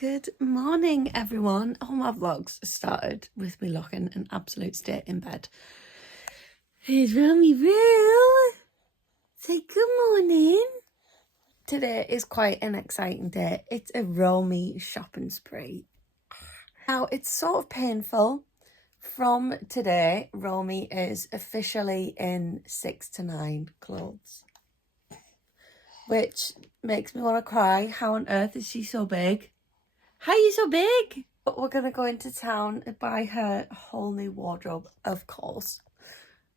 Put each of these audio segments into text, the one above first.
Good morning, everyone. All my vlogs started with me looking an absolute state in bed. Here's Romee Roo. Say good morning. Today is quite an exciting day. It's a Romee shopping spree. Now, it's sort of painful. From today, Romee is officially in 6 to 9 clothes, which makes me want to cry. How on earth is she so big? How are you so big? But we're going to go into town and buy her a whole new wardrobe, of course.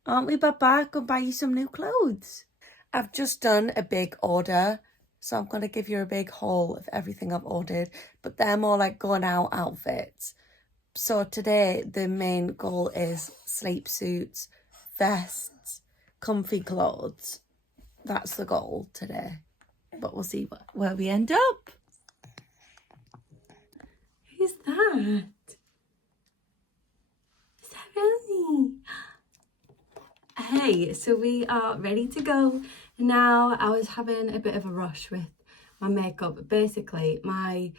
Aren't we, Baba? Go buy you some new clothes. I've just done a big order, so I'm going to give you a big haul of everything I've ordered. But they're more like going out outfits. So today, the main goal is sleep suits, vests, comfy clothes. That's the goal today. But we'll see where we end up. Who's that? Is that Romee? Hey, so we are ready to go. Now, I was having a bit of a rush with my makeup. Basically, my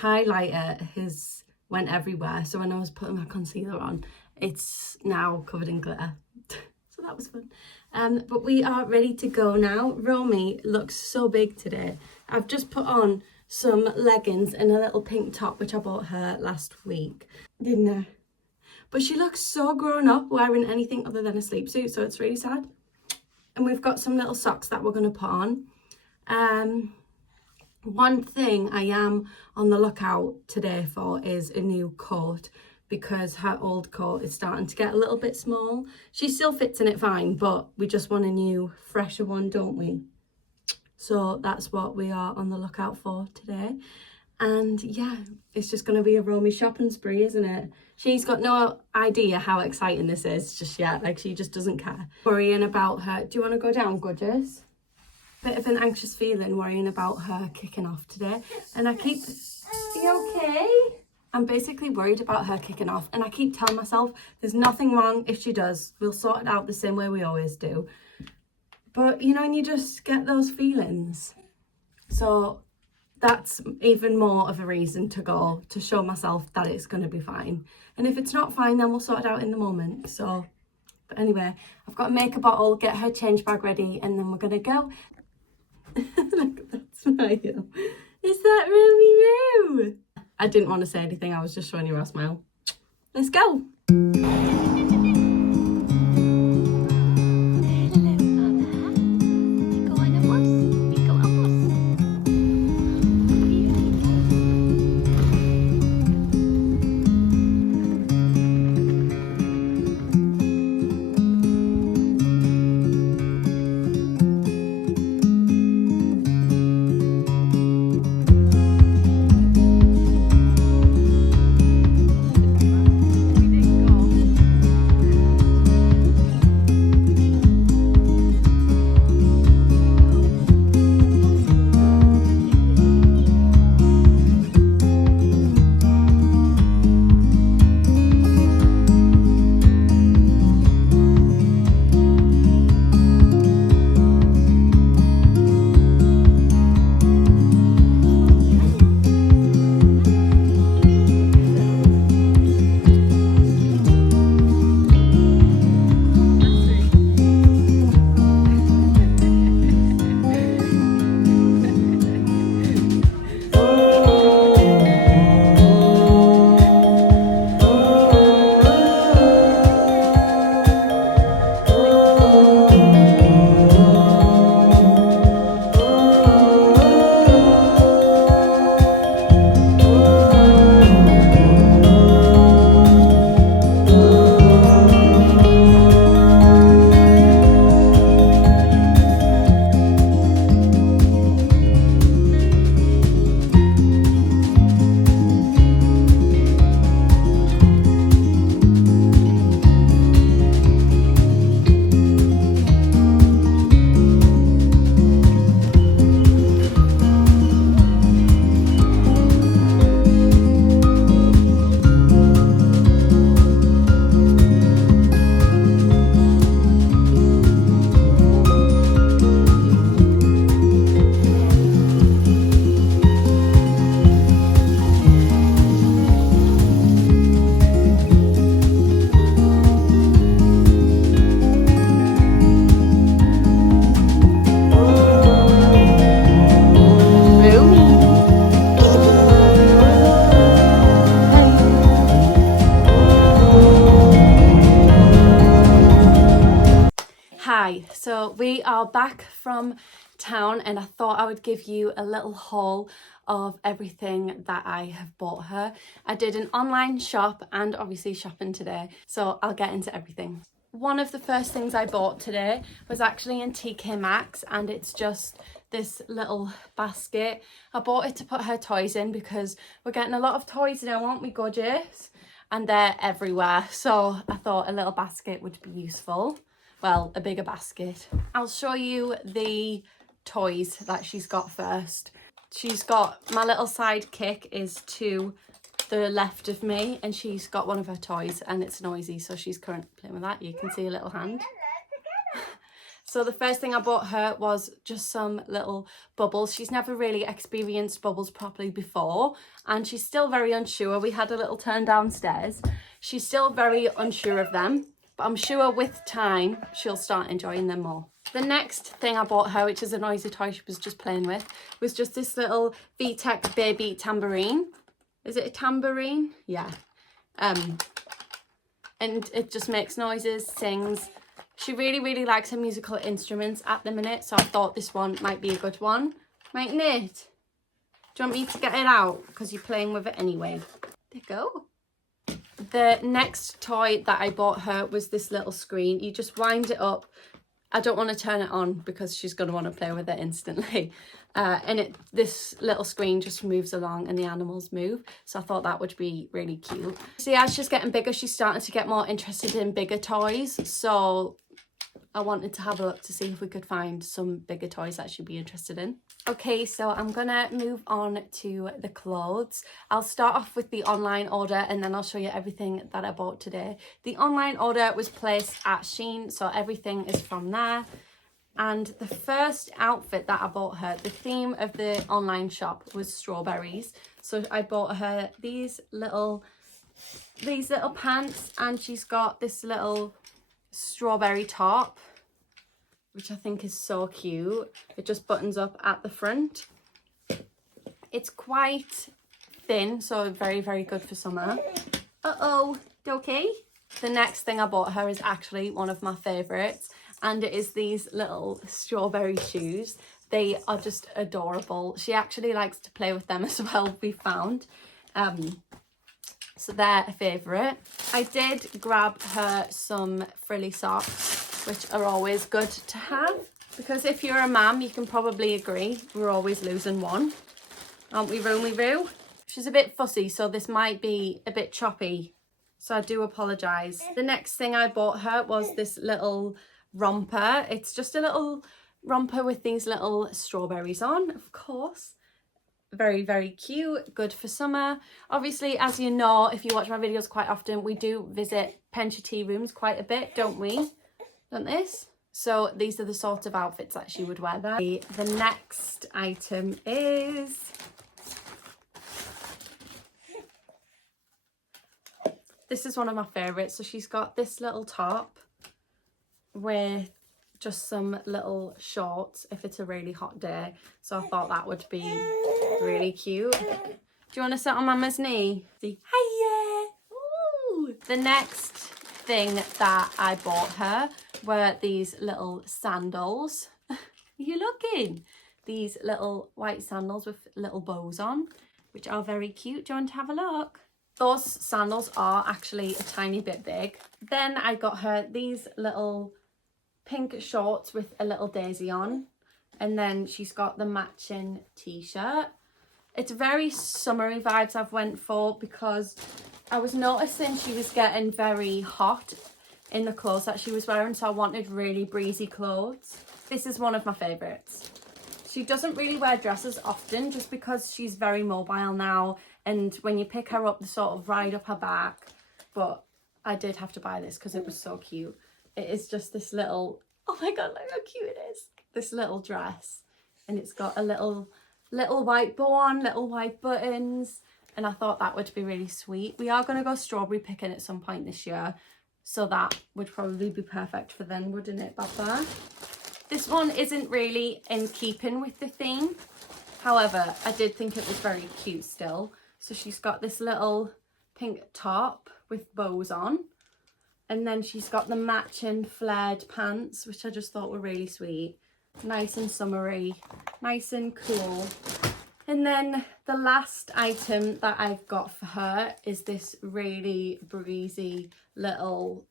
highlighter has went everywhere. So when I was putting my concealer on, it's now covered in glitter. So that was fun. But we are ready to go now. Romee looks so big today. I've just put on some leggings and a little pink top, which I bought her last week, didn't I? But she looks so grown up wearing anything other than a sleep suit, so it's really sad. And we've got some little socks that we're going to put on. One thing I am on the lookout today for is a new coat, because her old coat is starting to get a little bit small. She still fits in it fine, but we just want a new, fresher one, don't we? So that's what we are on the lookout for today. And yeah, it's just going to be a Romee shopping spree, isn't it? She's got no idea how exciting this is just yet. Like, she just doesn't care. Worrying about her. Do you want to go down, gorgeous? Bit of an anxious feeling worrying about her kicking off today. And I keep... Are you okay? I'm basically worried about her kicking off. And I keep telling myself there's nothing wrong if she does. We'll sort it out the same way we always do. But, you know, and you just get those feelings. So that's even more of a reason to go, to show myself that it's going to be fine. And if it's not fine, then we'll sort it out in the moment. So, but anyway, I've got to make a bottle, get her change bag ready, and then we're going to go. Look at that smile. Is that Romee Roo? I didn't want to say anything. I was just showing you our smile. Let's go. Romee. Hi, so we are back from town and I thought I would give you a little haul of everything that I have bought her. I did an online shop and obviously shopping today, so I'll get into everything. One of the first things I bought today was actually in TK Maxx, and it's just this little basket. I bought it to put her toys in because we're getting a lot of toys now, aren't we, gorgeous? And they're everywhere, so I thought a little basket would be useful. Well, a bigger basket. I'll show you the toys that she's got first. She's got, my little sidekick is to the left of me, and she's got one of her toys and it's noisy, so she's currently playing with that. You can see a little hand. So the first thing I bought her was just some little bubbles. She's never really experienced bubbles properly before, and she's still very unsure. We had a little turn downstairs. She's still very unsure of them, but I'm sure with time she'll start enjoying them more. The next thing I bought her, which is a noisy toy she was just playing with, was just this little VTech baby tambourine. Is it a tambourine? Yeah. And it just makes noises, sings. She really, really likes her musical instruments at the minute, so I thought this one might be a good one. Mightn't it? Do you want me to get it out? Because you're playing with it anyway. There you go. The next toy that I bought her was this little screen. You just wind it up. I don't want to turn it on because she's going to want to play with it instantly. And this little screen just moves along and the animals move. So I thought that would be really cute. See, as she's getting bigger, she's starting to get more interested in bigger toys. So I wanted to have a look to see if we could find some bigger toys that she'd be interested in. Okay, so I'm gonna move on to the clothes. I'll start off with the online order and then I'll show you everything that I bought today. The online order was placed at SHEIN, so everything is from there. And the first outfit that I bought her, the theme of the online shop was strawberries. So I bought her these little pants, and she's got this little strawberry top, which I think is so cute. It just buttons up at the front. It's quite thin, so very, very good for summer. Uh-oh, okay. The next thing I bought her is actually one of my favourites, and it is these little strawberry shoes. They are just adorable. She actually likes to play with them as well, we found. So they're a favourite. I did grab her some frilly socks, which are always good to have, because if you're a mum, you can probably agree we're always losing one, aren't we, Romee Roo? She's a bit fussy, so this might be a bit choppy, so I do apologise. The next thing I bought her was this little romper. It's just a little romper with these little strawberries on, of course. Very, very cute, good for summer. Obviously, as you know, if you watch my videos quite often, we do visit pension tea rooms quite a bit, don't we? Don't this? So these are the sort of outfits that she would wear there. The next item is this is one of my favourites. So she's got this little top with just some little shorts if it's a really hot day. So I thought that would be really cute. Do you want to sit on Mama's knee? See, hiya! Ooh. The next thing that I bought her were these little sandals. You looking? These little white sandals with little bows on, which are very cute. Do you want to have a look? Those sandals are actually a tiny bit big. Then I got her these little pink shorts with a little daisy on, and then she's got the matching t-shirt. It's very summery vibes I've went for, because I was noticing she was getting very hot in the clothes that she was wearing, so I wanted really breezy clothes. This is one of my favourites. She doesn't really wear dresses often just because she's very mobile now, and when you pick her up, they sort of ride up her back, but I did have to buy this because it was so cute. It is just this little, oh my god, look how cute it is. This little dress, and it's got a little white bow on, little white buttons, and I thought that would be really sweet. We are going to go strawberry picking at some point this year, so that would probably be perfect for then, wouldn't it, Papa? This one isn't really in keeping with the theme, However, I did think it was very cute still. So she's got this little pink top with bows on. And then she's got the matching flared pants, which I just thought were really sweet. Nice and summery, nice and cool. And then the last item that I've got for her is this really breezy little,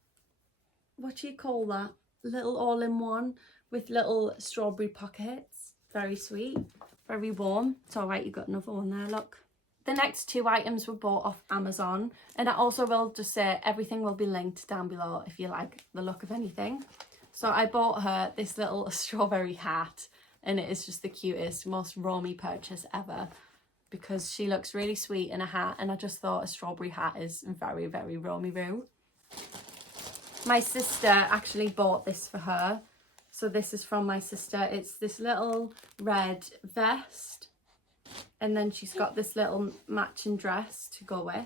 what do you call that? Little all-in-one with little strawberry pockets. Very sweet, very warm. It's all right, you've got another one there, look. The next two items were bought off Amazon. And I also will just say everything will be linked down below if you like the look of anything. So I bought her this little strawberry hat, and it is just the cutest, most Romee purchase ever, because she looks really sweet in a hat, and I just thought a strawberry hat is very, very Romee-roo. My sister actually bought this for her. So this is from my sister. It's this little red vest, and then she's got this little matching dress to go with,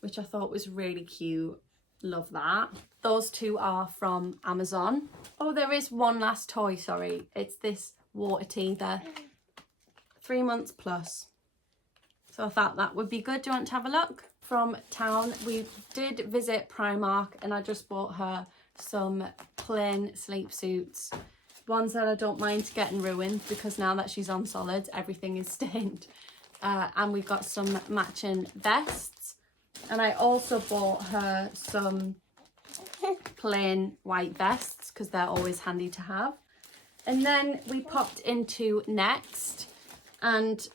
which I thought was really cute. Love that. Those two are from Amazon. Oh, there is one last toy, sorry. It's this water teether. 3 months plus. So I thought that would be good. Do you want to have a look? From town, we did visit Primark, and I just bought her some plain sleep suits. Ones that I don't mind getting ruined, because now that she's on solids, everything is stained. And we've got some matching vests. And I also bought her some plain white vests, because they're always handy to have. And then we popped into Next, and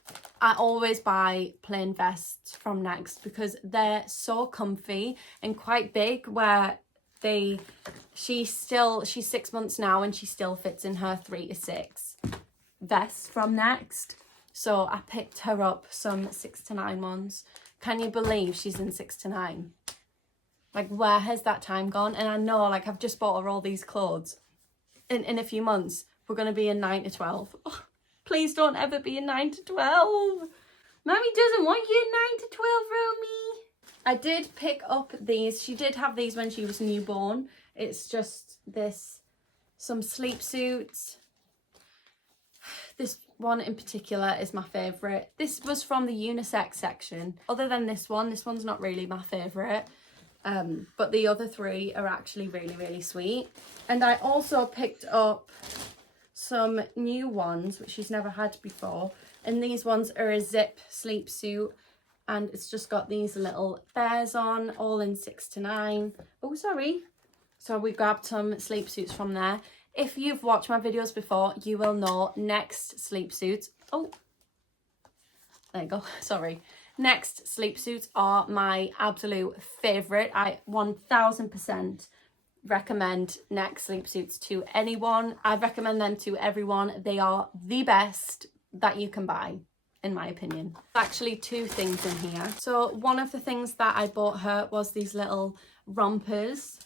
I always buy plain vests from Next because they're so comfy and quite big, where she's 6 months now and she still fits in her 3 to 6 vests from Next. So I picked her up some 6 to 9 ones. Can you believe she's in 6 to 9? Like, where has that time gone? And I know, like, I've just bought her all these clothes. In a few months, we're going to be in 9 to 12. Oh, please don't ever be in 9 to 12. Mommy doesn't want you in 9 to 12, Romee. I did pick up these. She did have these when she was newborn. It's just some sleep suits. This one in particular is my favourite. This was from the unisex section. Other than this one's not really my favourite. But the other 3 are actually really, really sweet. And I also picked up some new ones, which she's never had before. And these ones are a zip sleep suit. And it's just got these little bears on, all in 6 to 9. Oh, sorry. So we grabbed some sleep suits from there. If you've watched my videos before, you will know Next sleep suits. Oh, there you go. Sorry. Next sleep suits are my absolute favourite. I 1000% recommend Next sleep suits to anyone. I recommend them to everyone. They are the best that you can buy, in my opinion. Actually, 2 things in here. So one of the things that I bought her was these little rompers,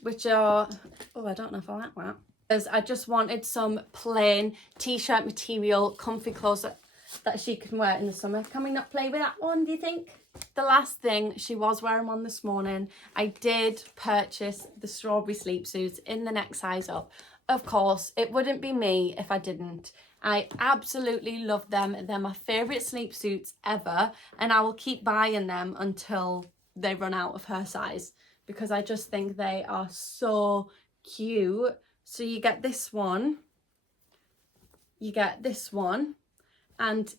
which are, oh, I don't know if I like that. Because I just wanted some plain t-shirt material, comfy clothes that she can wear in the summer. Can we not play with that one, do you think? The last thing, she was wearing one this morning. I did purchase the strawberry sleep suits in the next size up. Of course, it wouldn't be me if I didn't. I absolutely love them. They're my favourite sleep suits ever, and I will keep buying them until they run out of her size, because I just think they are so cute. So you get this one, and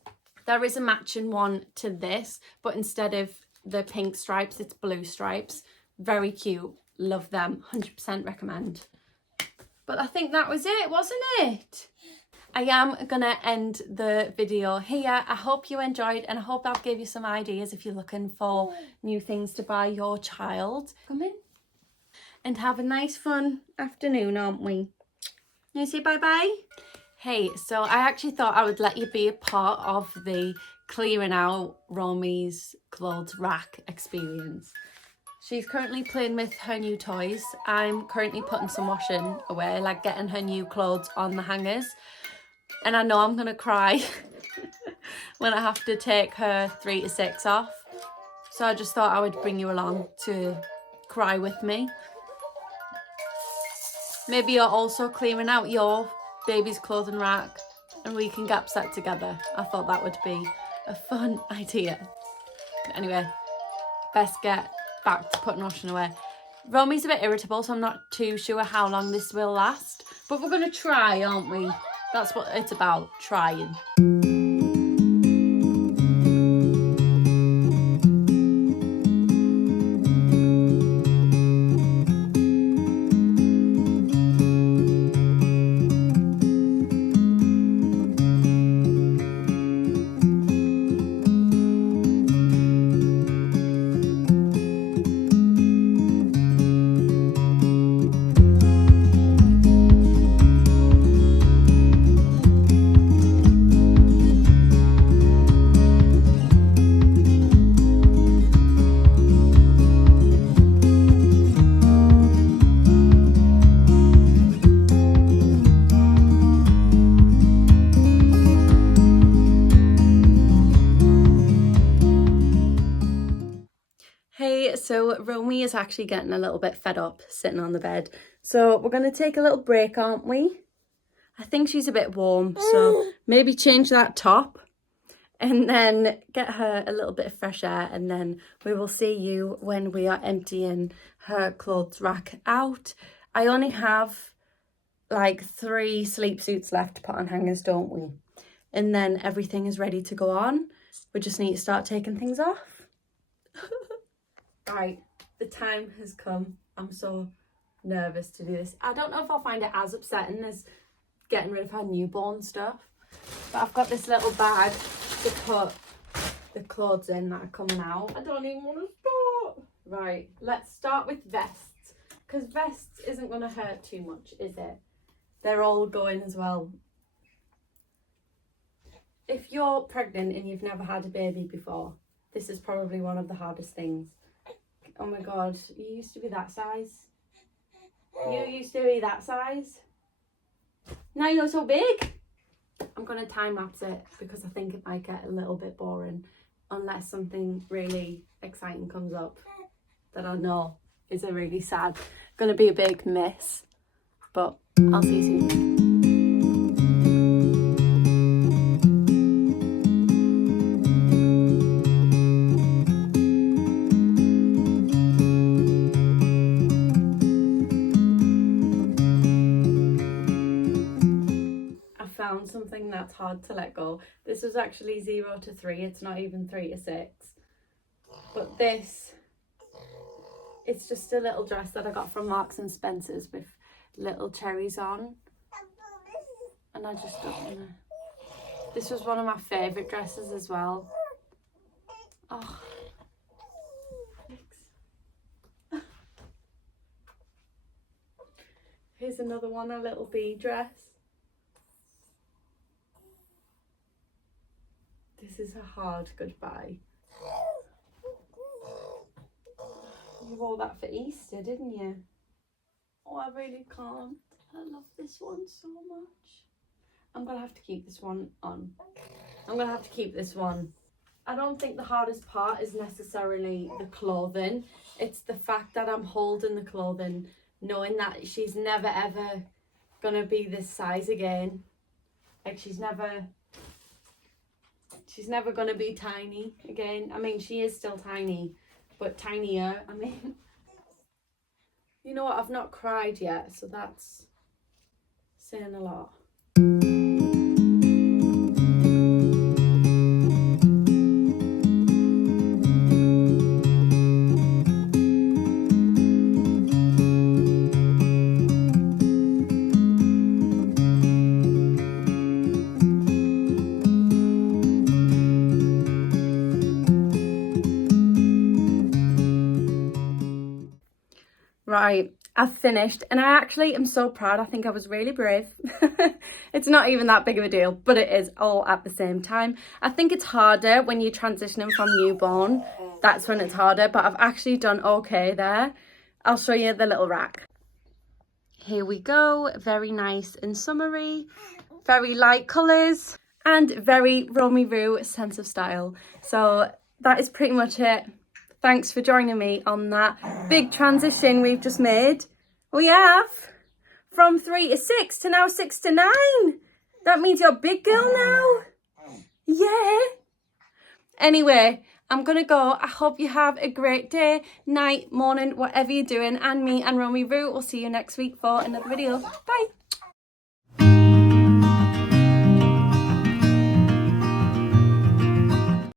there is a matching one to this, but instead of the pink stripes, it's blue stripes. Very cute. Love them. 100% recommend. But I think that was it, wasn't it? I am gonna end the video here. I hope you enjoyed, and I hope I've gave you some ideas if you're looking for new things to buy your child. Come in and have a nice fun afternoon, aren't we? You say bye-bye? Hey, so I actually thought I would let you be a part of the clearing out Romee's clothes rack experience. She's currently playing with her new toys. I'm currently putting some washing away, like getting her new clothes on the hangers. And I know I'm going to cry when I have to take her 3 to 6 off. So I just thought I would bring you along to cry with me. Maybe you're also clearing out your baby's clothing rack and we can gap set together. I thought that would be a fun idea. Anyway, best get back to putting washing away. Romee's a bit irritable, so I'm not too sure how long this will last. But we're going to try, aren't we? That's what it's about, trying. So Romee is actually getting a little bit fed up sitting on the bed. So we're going to take a little break, aren't we? I think she's a bit warm, so maybe change that top and then get her a little bit of fresh air, and then we will see you when we are emptying her clothes rack out. I only have like 3 sleep suits left to put on hangers, don't we? And then everything is ready to go on. We just need to start taking things off. Right, the time has come. I'm so nervous to do this. I don't know if I'll find it as upsetting as getting rid of her newborn stuff, but I've got this little bag to put the clothes in that are coming out. I don't even want to start. Right, let's start with vests, because vests isn't going to hurt too much, is it? They're all going as well. If you're pregnant and you've never had a baby before, this is probably one of the hardest things. Oh my god, you used to be that size. You used to be that size. Now you're so big. I'm going to time lapse it because I think it might get a little bit boring unless something really exciting comes up that I know is a really sad, going to be a big miss. But I'll see you soon. Something that's hard to let go. This was actually 0 to 3. It's not even 3 to 6. But this, it's just a little dress that I got from Marks and Spencer's with little cherries on. And I just don't want to. This was one of my favourite dresses as well. Oh. Here's another one, a little bee dress. This is a hard goodbye. You wore that for Easter, didn't you? Oh, I really can't. I love this one so much. I'm going to have to keep this one on. I'm going to have to keep this one. I don't think the hardest part is necessarily the clothing. It's the fact that I'm holding the clothing, knowing that she's never ever going to be this size again. Like she's never going to be tiny again. I mean, she is still tiny, but tinier. I mean, you know what? I've not cried yet, so that's saying a lot. Right, I've finished and I actually am so proud. I think I was really brave. It's not even that big of a deal, but it is all at the same time. I think it's harder when you're transitioning from newborn. That's when it's harder, but I've actually done okay there. I'll show you the little rack. Here we go. Very nice and summery. Very light colours and very Romee Roo sense of style. So that is pretty much it. Thanks for joining me on that big transition we've just made. We have from 3 to 6 to now 6 to 9. That means you're a big girl now. Yeah. Anyway, I'm going to go. I hope you have a great day, night, morning, whatever you're doing. And me and Romee Roo will see you next week for another video. Bye.